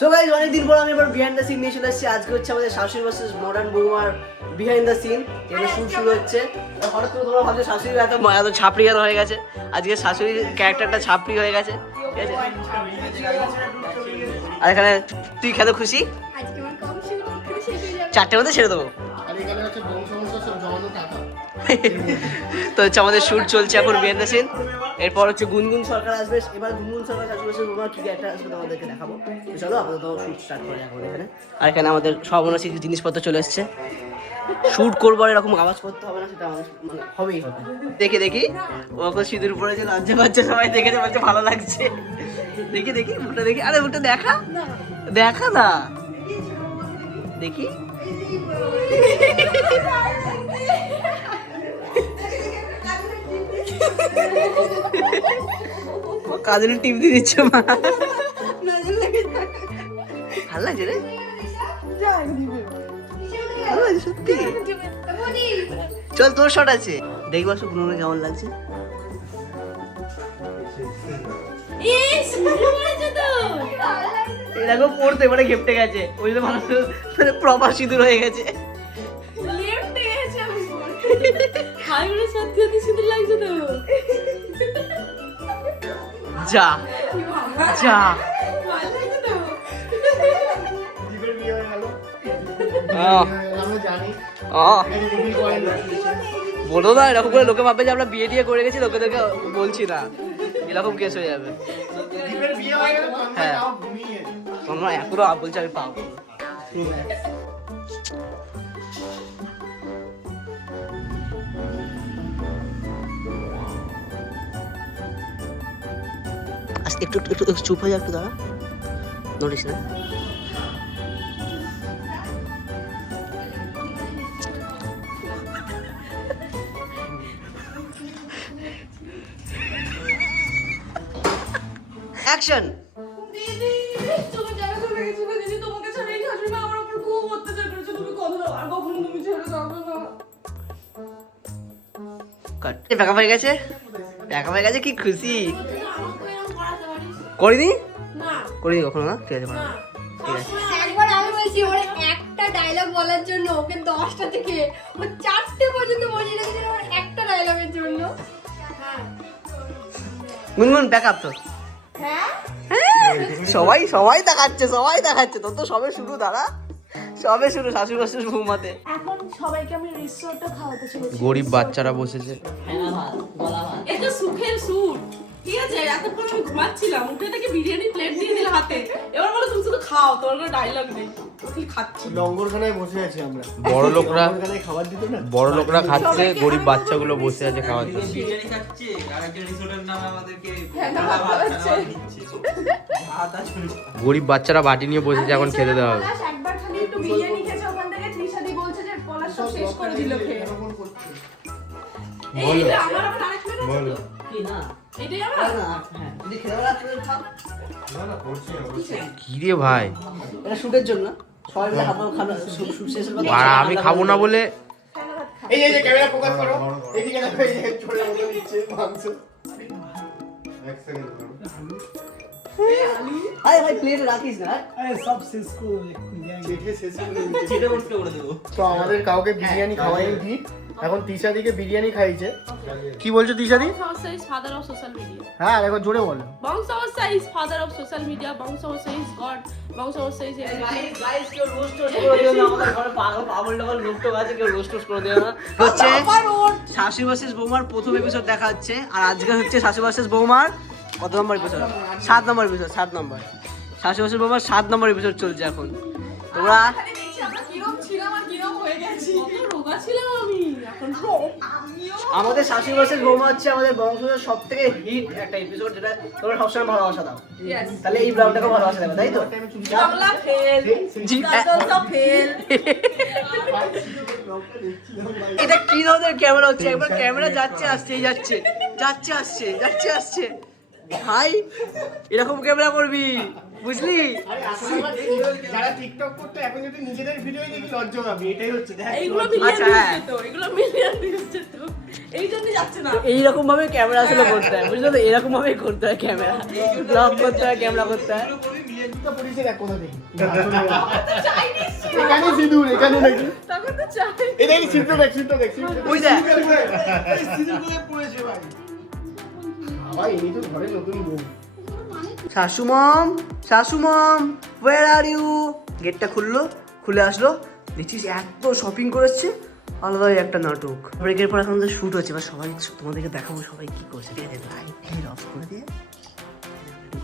So guys অনেকদিন পর আমি এবার বিহাইন্ড দ্য সিন নিয়ে চলে এসেছি। আজকে হচ্ছে আমাদের শাশুড়ি ভার্সেস মডার্ন বৌমার বিহাইন্ড দ্য সিন। এটা শুরু হচ্ছে। হঠাৎ করে তোমরা ভাবছো শাশুড়ি এত ছাপড়ি আর হয়ে গেছে। আজকে শাশুড়ির ক্যারেক্টারটা ছাপড়ি হয়ে গেছে, ঠিক আছে? আর এখানে তুই খেতে খুশি? আজকে আমার কম শুট শেষ হয়ে যাবে। 4টের মধ্যে ছেড়ে দেবো। আর এখানে হচ্ছে বংশবংশ সব জমানো টাকা। তো হচ্ছে আমাদের শুট চলছে এখন বিহাইন্ড দ্য সিন। এরপর হচ্ছে গুনগুন সরকার আসবে। এবার গুনগুন সরকার শাশুড়ি ভার্সেস বৌমা কি ক্যারেক্টার আসবে তোমাদেরকে দেখাবো। তো চলো আপাতত শুট স্টার্ট করা যাক এখানে। আর এখানে আমাদের সব কিছু জিনিসপত্র চলে এসছে। শুট করবো আর এরকম আওয়াজ করতে হবে না, সেটা আমাদের মানে হবেই হবে। দেখি দেখি ওকে সিঁদুর পরে যে লজ্জা পাচ্ছে, সবাই দেখেছে বলছে ভালো লাগছে। দেখি দেখি মুখটা দেখি, আরে মুখটা দেখা দেখা না, দেখি কাজের টিপ দিয়ে দিচ্ছে মা। ভালো লাগছে রে, ভালো লাগছে সত্যি। চল তোর শট আছে, দেখবো শুকনো কেমন লাগছে। এরকম পড়তে এবারে ঘেপটে গেছে, ওই জন্য মানুষ মানে প্রপার সিঁদুর হয়ে গেছে। যা যা বলো না, এরকম করে লোকে ভাববে যে আমরা বিয়ে টিয়ে করে গেছি, লোকেদেরকে বলছি না, এরকম কেস হয়ে যাবে। হ্যাঁ তোমরা এখনো বলছে আমি পাবো। আচ্ছা একটু একটু একটু চুপ হয়ে যা, একটু দাঁড়া, নোটিস না। অ্যাকশন। দিদি তুমি জানো তো কিছু না, দিদি তোমাকে ছাড়া এই শাশুড়ি মা আমার উপর খুব অত্যাচার করেছে, তুমি কথা আর কখনো তুমি ছেড়ে যাবে না। কাট ব্যাকআপ হয়ে গেছে, ব্যাকআপ হয়ে গেছে, কি খুশি। আমাকে এরকম করাতে পারিস করিনি না? করিনি কখনো না, ঠিক আছে না ঠিক আছে। একবার আমি বলছি ওর একটা ডায়লগ বলার জন্য ওকে 10টা থেকে ও 4টে পর্যন্ত বসে রেখেছিল ওর একটা ডায়লগের জন্য। হ্যাঁ গুনগুন ব্যাকআপ তো। হ্যাঁ সবাই সবাই দেখাচ্ছে, সবাই দেখাচ্ছে, তোর তো সবে শুরু, দাঁড়া সবে শুরু শাশুড়ি ভার্সেস বৌমাতে। এখন সবাইকে আমি রিসোর্টটা খাওয়াতে চলেছি। গরিব বাচ্চারা বসেছে। এটা সুখের সুর, ঠিক আছে? এতক্ষণ আমি ঘুমাচ্ছিলাম, উঠে থেকে বিরিয়ানি প্লেট দিয়ে দিল হাতে, এবার বলো তুমি শুধু খাও, তোমার কোনো ডায়লগ নেই, খালি খাচ্ছি। লঙ্গরখানায় বসে আছি আমরা। বড় লোকরা লঙ্গরখানায় খাবার দিত না। বড় লোকরা খাচ্ছে, গরিব বাচ্চাগুলো বসে আছে খাওয়ার জন্য। বিরিয়ানি খাচ্ছে আর একটা রিসোর্টের নামে আমাদেরকে হ্যাঁ, না, ভাত খাওয়াচ্ছে। ভাত আর ঝোল। গরিব বাচ্চারা বাটি নিয়ে বসেছে, এখন খেতে দেওয়া হবে। পলাশ একবার খালি একটু বিরিয়ানি খেয়েছে ওখান থেকে, তৃষাদি বলছে যে পলাশ সব শেষ করে দিল খেয়ে। এরকম করছে। এই এটা আমার আবার আরেক প্লেট আছে তো? কি না এটাই আমার? হ্যাঁ যদি খেতে পারো তাহলে খাও। কি রে ভাই, এটা শুটের জন্য সবাই মিলে হাত খানা শুট শেষ হলো। আর আমি খাবো না বলে এই যে ক্যামেরা ফোকাস করো। এইদিকে দেখো, এই যে ছোট মতো নিচ্ছে মাংস। এক সেকেন্ড করো। আরে ভাই প্লেট রাখিস না। চেটে শেষ করে দিচ্ছে। চিটে উঠতে করে দেবো। তো আমাদের কাউকে বিরিয়ানি খাওয়াইনি ঠিক। এখন তিশাদিকে বিরিয়ানি খাইছে। কি বলছো তিশাদি? বংশাবস্যা is father of social media. হ্যাঁ, আর এখন জোরে বলো। বংশাবস্যা is father of social media. বংশাবস্যা is God. বংশাবস্যা is everything. Guys কেউ রোস্ট করে দিও না, আমাদের ঘরে পাগল টাগল লোক তো আছে, কেউ রোস্ট করে দিও না। হচ্ছে শাশুড়ি ভার্সেস বৌমার প্রথম এপিসোড দেখা হচ্ছে, আর আজকে হচ্ছে শাশুড়ি ভার্সেস বৌমার কত নম্বর এপিসোড? 7 নম্বর এপিসোড, 7 নম্বর। শাশুড়ি ভার্সেস বৌমার 7 নম্বর এপিসোড চলছে এখন। তোমরা খালি দেখছি আমরা কিরম ছিলাম আর কিরম হয়ে গেছি। কত রোগা ছিলাম আমি, এখন আমিও। আমাদের শাশুড়ি ভার্সেস বৌমা হচ্ছে আমাদের বংশের সবথেকে হিট একটা এপিসোড, যেটা তোমরা সবসময় ভালোবাসা দাও। Yes. তাহলে এই ব্লগটাকে ভালোবাসা দেবে, তাই তো? বাংলা ফেল, জি, গাজলটা ফেল। এটা কি ধরনের ক্যামেরা হচ্ছে? একবার ক্যামেরা যাচ্ছে আসছে, যাচ্ছে যাচ্ছে আসছে, যাচ্ছে আসছে। ভাই এরকম ক্যামেরা করবি, বুঝলি? যারা টিকটক করতে এখন যদি নিজেদের ভিডিও দেখি লজ্জা পাবি, এটাই হচ্ছে। দেখ এইগুলো আচ্ছা, মিলিয়ন হ্যাঁ। ভিউজ তো, এগুলো মিলিয়ন ভিউজ তো, এই জন্যই যাচ্ছে না। এইরকম ভাবে ক্যামেরা আসলে করতে হয়, বুঝলো তো? এরকম ভাবেই করতে হয় ক্যামেরা, ব্লগ করতে হয়, ক্যামেরা করতে হয়। সিঁদুরটা পরিয়েছে এক কথা দেখি এখানে সিঁদুর এখানে নাকি তখন তো চাই এটা কি সিঁদুর দেখ সিঁদুর দেখ ওই দেখ সিঁদুর কোথায় পড়েছে ভাই ভাই ইনি তো ঘরে নতুন বউ শাশুমম শাশুমম ওয়ার আর ইউ গেটটা খুলে আসলো দেখছিস এত শপিং করেছে আলাদাই একটা নাটক ব্রেকের পর এখন শুট হচ্ছে এবার সবাই তোমাদেরকে দেখাবো সবাই কি করছে ঠিক আছে লাইট অফ করে দিয়ে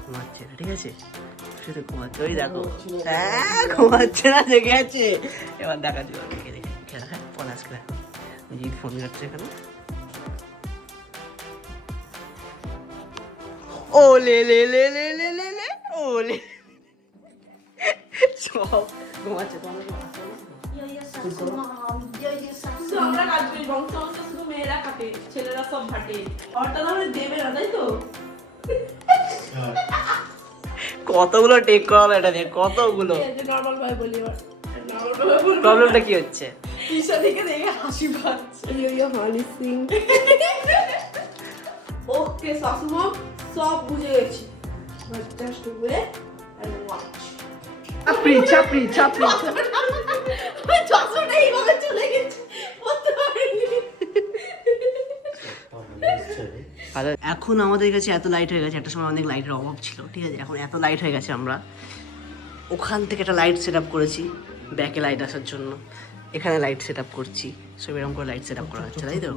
ঘুমাচ্ছে ঠিক আছে শুধু ঘুমাচ্ছে ওই দেখো হ্যাঁ ঘুমাচ্ছে না জেগে আছে এবার দেখা যাবে দেখে দেখে খেলা হ্যাঁ ফোন আসবে জিৎ ফোন করছে এখানে ও লে লে লে লে লে লে লে ও লে সব ঘুমাচ্ছে তোমরা আমরা কাটবে বংশ শুধু মেয়েরা কাটে ছেলেরা সব ভাটে অর্থ তাহলে দেবে না তাই তো কতগুলো টেক করালো এটা দিয়ে কতগুলো নর্মাল ভাবে বলি এবার প্রবলেমটা কি হচ্ছে ঈশা দিকে দেখে হাসি পাচ্ছে ইয়ো হানি সিং ওকে শাশুমা সব বুঝে গেছি just wait and watch Chapri Chapri Chapri চশমাটা এইভাবে চলে গেছে বলতে পারিনি এখন আমাদের কাছে এত লাইট হয়ে গেছে একটা সময় অনেক লাইটের অভাব ছিল ঠিক আছে এখন এত লাইট হয়ে গেছে আমরা ওখান থেকে একটা লাইট সেট আপ করেছি ব্যাকে লাইট আসার জন্য এখানে লাইট সেট আপ করছি সব এরকম করে লাইট সেট আপ করা হচ্ছে তাই তো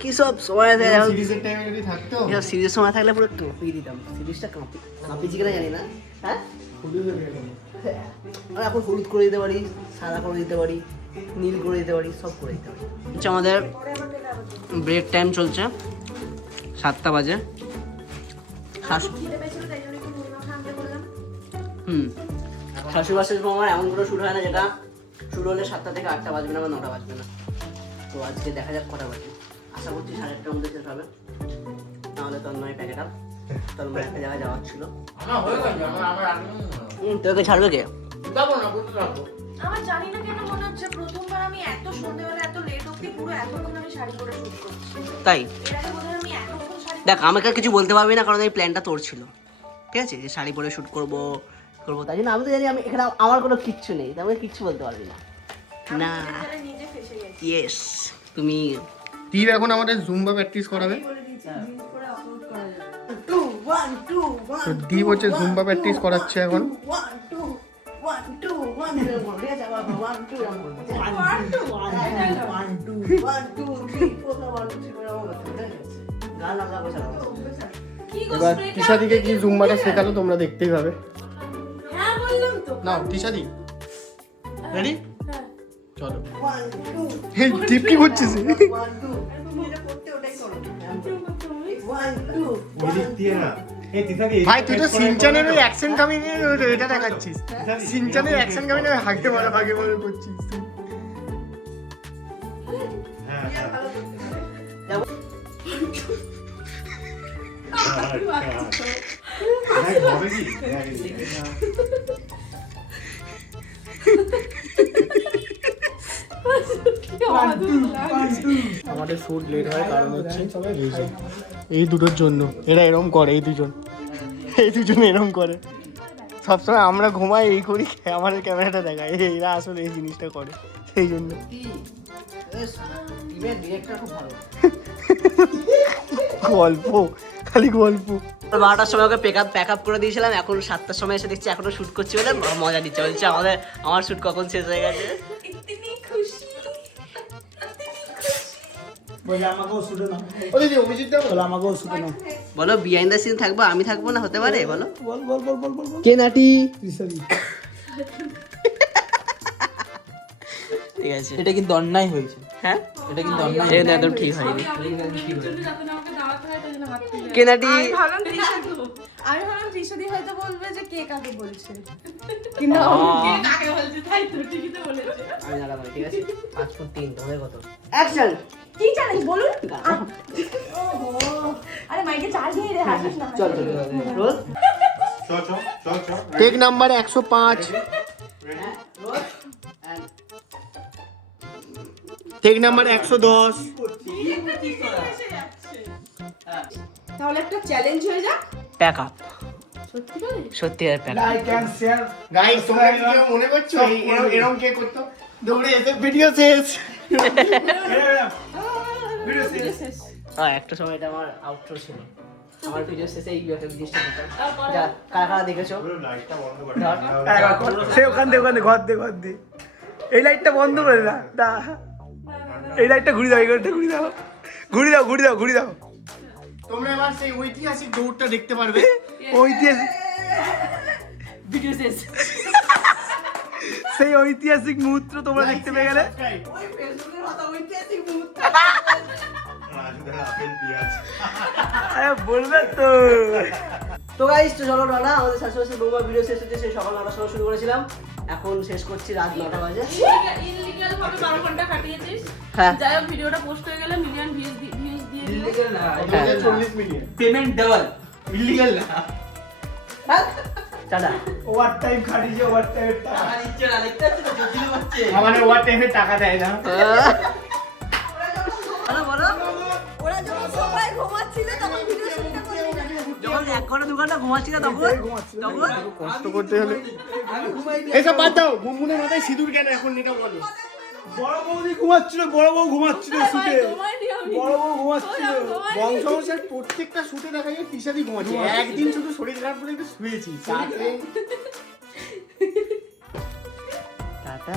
কি সব সময় সিরিজের টাইমে যদি থাকতো সিরিজের সময় থাকলে পুরো কাঁপিয়ে দিতাম সিরিজটা কাঁপিয়েছি কিনা জানি না হ্যাঁ আর এখন হলুদ করে দিতে পারি সাদা করে দিতে পারি নীল করে দিতে পারি সব করে দিতে পারি হচ্ছে আমাদের ব্রেক টাইম চলছে 7টা বাজে শাশুড়ি আমার এমন কোনো শুরু হয় না যেটা শুরু হলে 7টা থেকে 8টা বাজবে না বা 9টা বাজবে না তো আজকে দেখা যাক কটা বাজে আশা করছি 8:30টার মধ্যে শেষ হবে নাহলে তোর নয় প্যাকেট আপ তোর নয় একটা জায়গায় যাওয়ার ছিল তোকে ছাড়বে কে আমার জানি না কেন মনে হচ্ছে প্রথমবার আমি এত সন্ধ্যেবেলা এত লেট অবধি পুরো এতক্ষণ আমি শাড়ি পরে শুট করছি তাই এর আগে বোধহয় আমি এতক্ষণ শাড়ি দেখ আমাকে আর কিছু বলতে পারবি না কারণ এই প্ল্যানটা তোর ছিল ঠিক আছে যে শাড়ি পরে শ্যুট করবো তাই জন্য আমি তো জানি আমি এখানে আমার কোনো কিচ্ছু নেই তাই আমাকে কিচ্ছু বলতে পারবি না না পরে নিজে ফেসে গেছি ইয়েস তুমি টিভ এখন আমাদের জুম্বা প্র্যাকটিস করাবে তো দীপ হচ্ছে জুম্বা প্র্যাকটিস করাচ্ছে এখন কি গো এবার স্প্রেটা তিশাদিকে কি জুম্বাটা শেখালো তোমরা দেখতেই পাবে হ্যাঁ বললাম তো নাও তিশাদি রেডি চলো এই দীপ কি করছিস ভাই তুই তো সিনচানের ওই অ্যাকশন কামিনে এটা দেখাচ্ছিস সিনচানের অ্যাকশন কামিনে ভাগে বলে করছিস তুই আমাদের শুট লেট হয় কারণ হচ্ছে এই দুটোর জন্য এরা এরম করে এই দুজন এরম করে সবসময় আমরা ঘুমাই এই করি আমাদের ক্যামেরাটা দেখায় এরা আসলে এই জিনিসটা করে সেই জন্য গল্প খালি গল্প 12টার সময় ওকে প্যাক আপ করে দিয়েছিলাম এখন 7টার সময় এসে দেখছি এখনো শুট করছি বলে মজা দিচ্ছে বলছে আমার শুট কখন শেষ হয়ে গেছে ইতনি খুশি বলো বিহাইন্ড দ্য সিন থাকবো আমি থাকবো না হতে পারে বলো কে নাটি ঠিক আছে এটা কিন্তু অন্যায় হয়েছে হ্যাঁ এটা কিন্তু অন্যায় এটা একদম ঠিক হয়নি আমি জন্য যাতে না আমাকে দাওয়াতে হয় তাই জন্য হাত তুলে কে নাটি আমি ভাবলাম ত্রিশাদি হয়তো বলবে যে কে কাকে বলছে কে কাকে বলছে তাই তো ঠিকই তো বলেছে আমি দাঁড়াবো ঠিক আছে 5 ফুট 3 তোমাদের কত অ্যাকশন কি চ্যালেঞ্জ বলুন আরে মাইকে চাল দিয়ে রে হাসিস না চল roll take number 105 roll take number 110 তাহলে একটা চ্যালেঞ্জ হয়ে যাক প্যাক আপ সত্যিকারের প্যাক গাইস তোমরা কি কেউ মনে করছো এরকম কে করতো দৌড়ে এসে ভিডিও শেষ হ্যাঁ একটা সময় এটা আমার আউটরো ছিল আমার ভিডিও শেষে এই জিনিসটা করতাম যা কারা কারা দেখেছো সে ওখান দিয়ে ঘর দে এই লাইটটা বন্ধ করে না এই লাইটটা ঘুরে দাও এই লাইটটা ঘুরে দাও তোমরা এবার সেই ঐতিহাসিক দৌড়টা দেখতে পারবে ঐতিহাসিক ভিডিও শেষ সেই ঐতিহাসিক মুহূর্ত তোমরা দেখতে পেয়ে গেলে বলবে তো তো গাইস তো চলো না আমাদের শাশুড়ি বৌমা ভিডিও শেষ হচ্ছে সেই সকাল 9টার সময় শুরু করেছিলাম এখন শেষ করছি রাত 9টা বাজে ইনলিগাল ভাবে 12 ঘন্টা কাটিয়েছিস হ্যাঁ যাই হোক ভিডিওটা পোস্ট হয়ে গেলে মিলিয়ন ভিউজ দিয়ে দিল ইলিগাল না হ্যাঁ। 40 মিনিট পেমেন্ট ডাবল ইলিগাল না টাটা ওভার টাইম খাটিয়েছে ওভার টাইমের টাকা টাকা দিচ্ছে না দেখতে পাচ্ছ না জুজুলি হচ্ছে আমার ওভার টাইমের টাকা দেয় না বলো বলো ওরা যখন সবাই ঘুমাচ্ছিল তখন ভিডিও শুটটা করে যখন 1 ঘন্টা 2 ঘন্টা ঘুমাচ্ছি না তখন কষ্ট করতে হলে এসব বাদ দাও গুনগুনের মাথায় সিঁদুর কেন এখন এটা বলো বড় বৌদি ঘুমাচ্ছিল বড় বউ ঘুমাচ্ছিল শুটে বড় বউ ঘুমাচ্ছিল বংশবংশের প্রত্যেকটা শুটে দেখা যায় তিশাদি ঘুমাচ্ছে একদিন শুধু শরীর খারাপ বলে একটু শুয়েছি তাতে টাটা